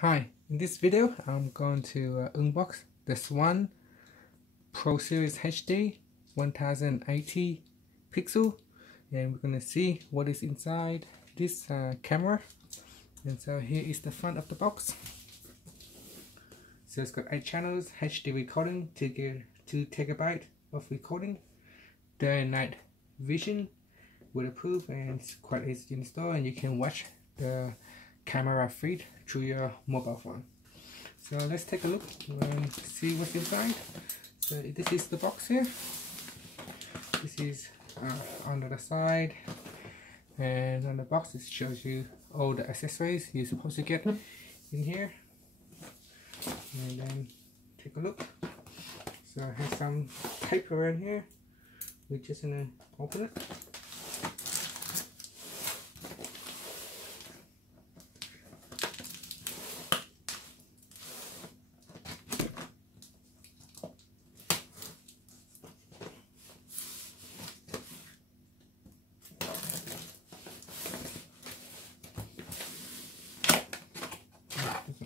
Hi, in this video I'm going to unbox the Swann Pro Series HD 1080 pixel, and we're going to see what is inside this camera. And so here is the front of the box. So it's got 8 channels, HD recording, 2 GB of recording, day and night vision, waterproof, and it's quite easy to install, and you can watch the camera feed through your mobile phone. So let's take a look and see what's inside. So this is the box here. This is on the side, and on the box it shows you all the accessories you're supposed to get in here. And then take a look. So I have some tape around here. We're just gonna open it.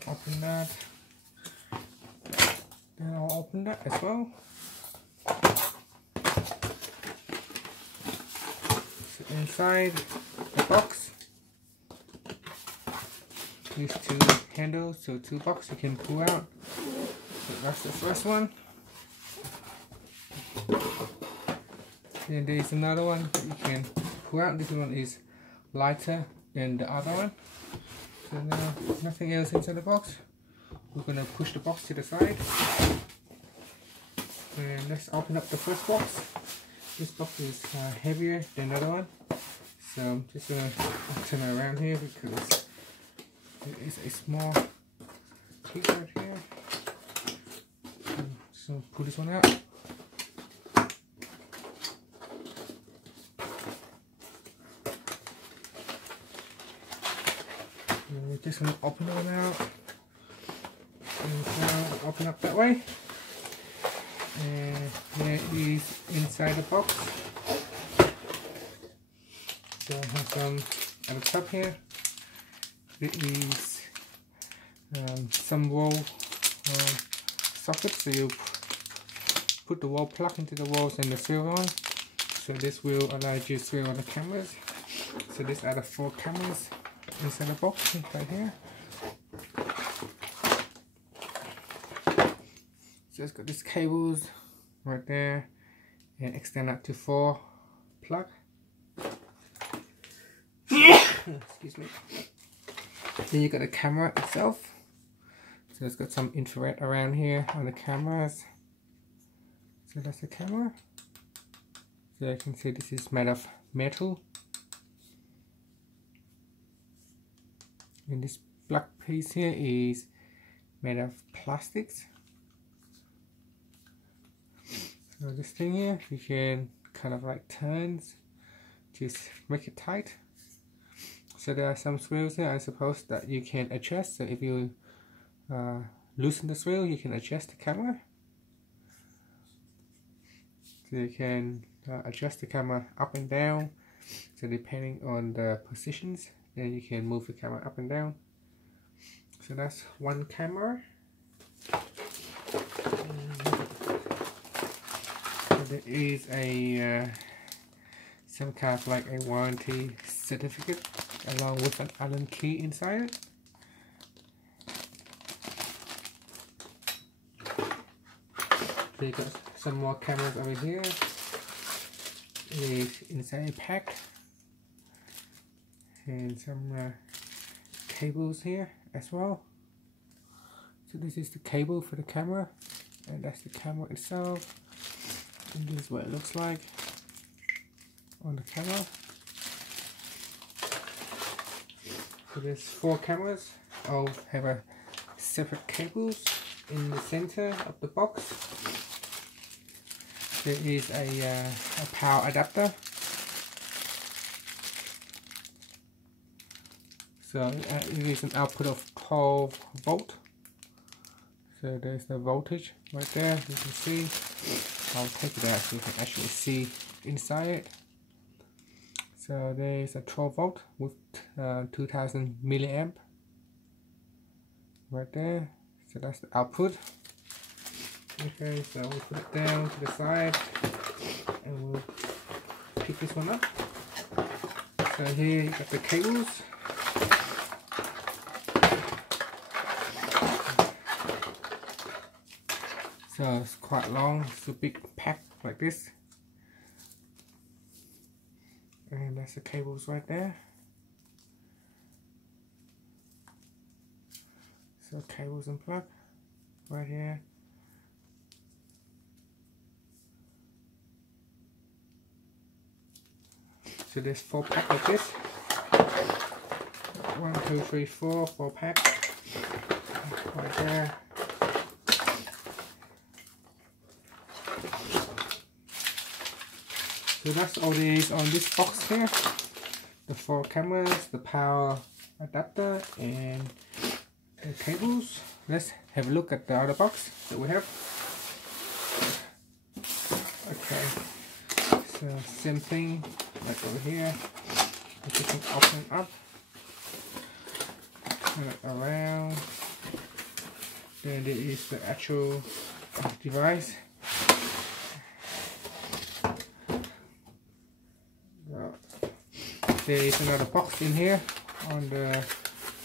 Open that. Then I'll open that as well. So inside the box, these 2 handles, so 2 boxes you can pull out. So that's the first one. Then there's another one that you can pull out. This one is lighter than the other one. So now nothing else inside the box. We're going to push the box to the side. And let's open up the first box. This box is heavier than the other one. So I'm just going to turn it around here because there is a small piece right here. So just going to pull this one out. We're just going to open it out, and so open up that way, and there it is inside the box. So I have some at the top here. There is some wall sockets, so you put the wall plug into the walls and the serial on. So this will allow you to serial on the cameras. So these are the 4 cameras inside the box right here. So it's got these cables right there, and extend up to 4 plug. Excuse me. Then you got the camera itself. So it's got some infrared around here on the cameras. So that's the camera. So you can see this is made of metal. And this black piece here is made of plastics. So this thing here, you can kind of like turns, just make it tight. So there are some screws here, I suppose, that you can adjust. So if you loosen the screw, you can adjust the camera. So you can adjust the camera up and down. So depending on the positions, then you can move the camera up and down. So that's one camera. So there is a some kind of like a warranty certificate along with an Allen key inside it. So you got some more cameras over here. It is inside a pack. And some cables here as well. So this is the cable for the camera, and that's the camera itself, and this is what it looks like on the camera. So there's 4 cameras, all have a separate cables in the center of the box. There is a power adapter. So it is an output of 12 volt. So there's the voltage right there, you can see. I'll take it out so you can actually see inside it. So there is a 12 volt with 2000 milliamp. right there. So that's the output. Okay, so we'll put it down to the side and we'll pick this one up. So here you got the cables. So it's quite long, it's a big pack like this. And that's the cables right there. So cables and plug right here. So there's 4 packs like this. 1, 2, 3, 4 packs right there. So that's all there is on this box here. The 4 cameras, the power adapter, and the cables. Let's have a look at the other box that we have. Okay, so same thing like over here. You can open it up, turn it around. Then there is the actual device. There is another box in here on the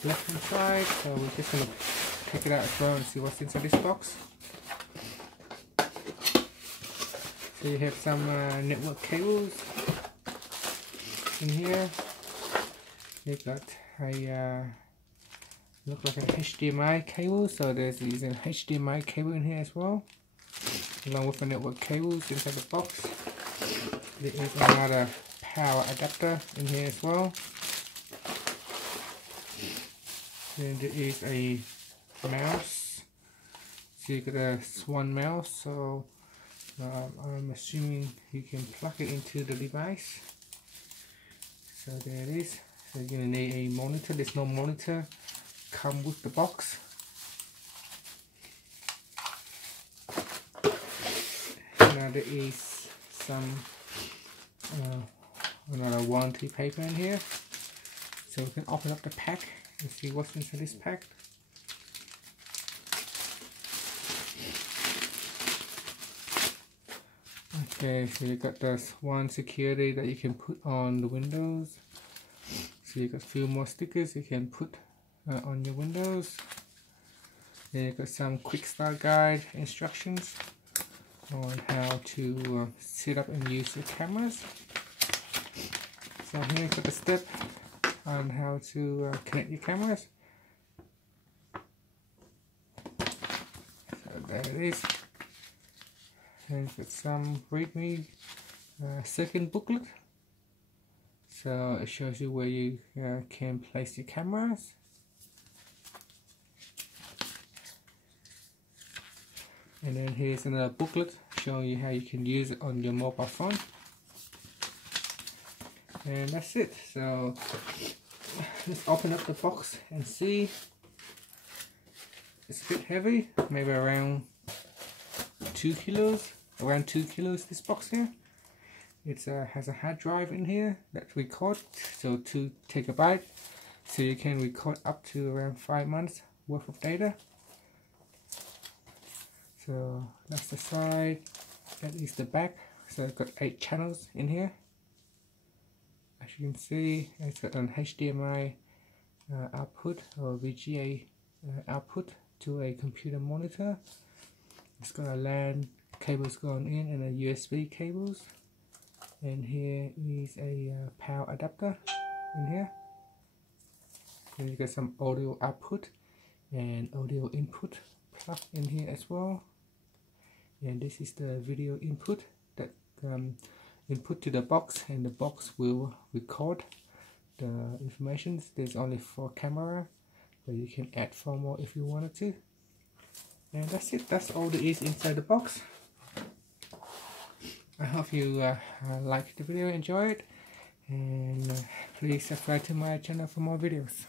left hand side, so we're just going to take it out as well and see what's inside this box. So you have some network cables in here. You've got a look like an HDMI cable, so there's an HDMI cable in here as well, along with the network cables inside the box. There is another power adapter in here as well. Then there is a mouse. So you got a Swann mouse, so I'm assuming you can plug it into the device. So there it is. So you're gonna need a monitor. There's no monitor come with the box. Now there is some another warranty paper in here, so we can open up the pack and see what's inside this pack. Okay, so you got the Swann security that you can put on the windows. So you got a few more stickers you can put on your windows. Then you got some Quickstart guide instructions on how to set up and use your cameras. So here you got the step on how to connect your cameras. So there it is. And you've got some readme second booklet. So it shows you where you can place your cameras. And then here's another booklet showing you how you can use it on your mobile phone. And that's it. So let's open up the box and see. It's a bit heavy, maybe around 2 kilos. Around 2 kilos this box here. It has a hard drive in here that records, so 2 GB. So you can record up to around 5 months worth of data. So that's the side, that is the back. So I've got 8 channels in here. As you can see, it's got an HDMI output or VGA output to a computer monitor. It's got a LAN cables going in and a USB cables. And here is a power adapter in here. And you got some audio output and audio input plug in here as well. And this is the video input that input to the box, and the box will record the information. There's only 4 cameras, but you can add 4 more if you wanted to. And that's it. That's all there is inside the box. I hope you liked the video, enjoy it, and please subscribe to my channel for more videos.